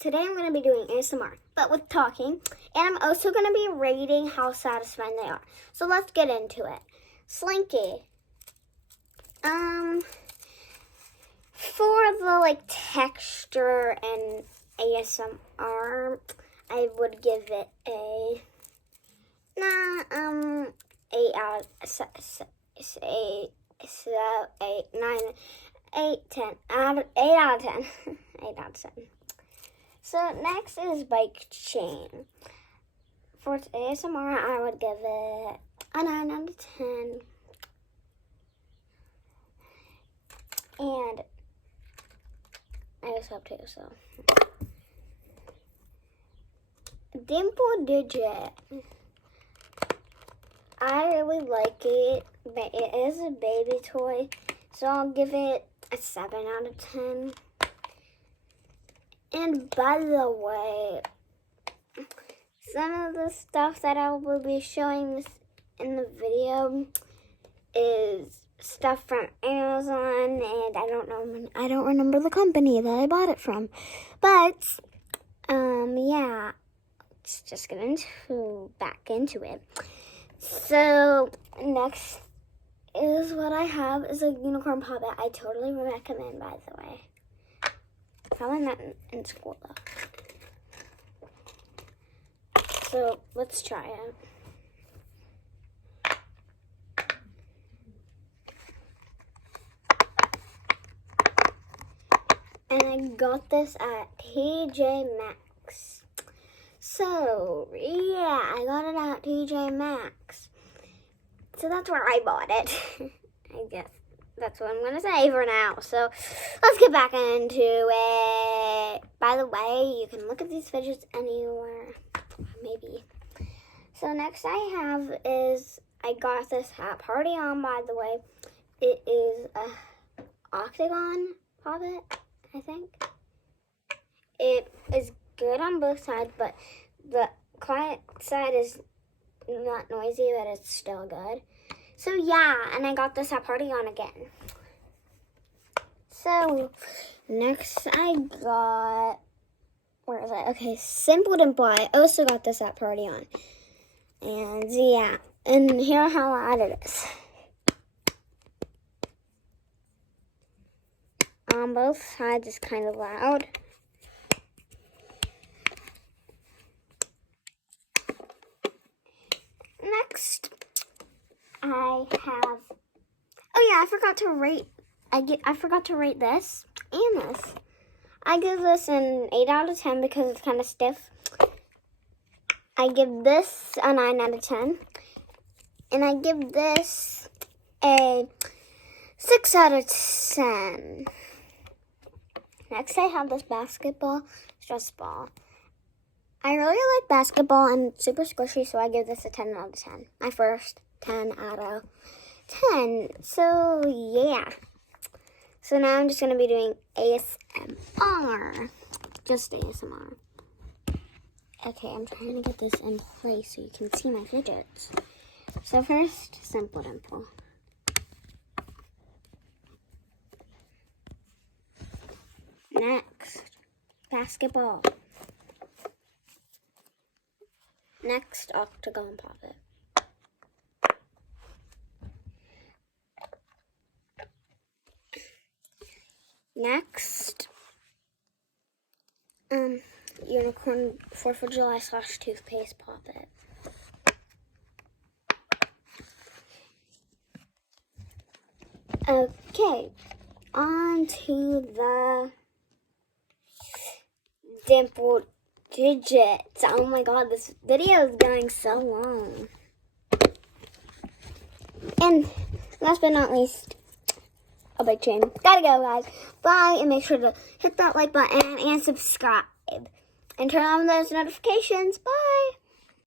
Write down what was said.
Today I'm going to be doing ASMR, but with talking. And I'm also going to be rating how satisfying they are. So let's get into it. Slinky. For the texture and ASMR, I would give it a 8 out of 8, 9, 8, 10, 8 out of 10. 8 out of 10. So next is bike chain. For ASMR, I would give it a 9 out of 10. And I just have 2, so. Dimple Digit. I really like it, but it is a baby toy, so I'll give it a 7 out of 10. And by the way, some of the stuff that I will be showing this in the video is stuff from Amazon, and I don't remember the company that I bought it from. But yeah, let's just get back into it. So next is what I have is a unicorn puppet. I totally recommend, by the way. Probably not in school though. So let's try it. And I got this at TJ Maxx. So yeah, I got it at TJ Maxx. So that's where I bought it. I guess that's what I'm going to say for now. So let's get back into it. By the way, you can look at these fidgets anywhere, maybe. So next I have is, I got this at Party On, by the way. It is a octagon puppet, I think. It is good on both sides, but the quiet side is not noisy, but it's still good. So yeah, and I got this at Party On again. So next I got, where is it? Okay, Simple Dimple. I also got this at Party On. And yeah, and here how loud it is. On both sides is kind of loud. Next, I have, oh yeah, I forgot to rate this and this. I give this an 8 out of 10 because it's kind of stiff. I give this a 9 out of 10. And I give this a 6 out of 10. Next, I have this basketball stress ball. I really like basketball and it's super squishy, so I give this a 10 out of 10. My first 10 out of 10. So, yeah. So now I'm just going to be doing ASMR. Just ASMR. Okay, I'm trying to get this in place so you can see my fidgets. So first, Simple Dimple. Next, basketball. Next, octagon puppet. Next, unicorn 4th of July / toothpaste puppet. Okay, on to the Dimple Digits. Oh my god, this video is going so long. And last but not least, a big chain. Gotta go, guys. Bye, and make sure to hit that like button and subscribe. And turn on those notifications. Bye.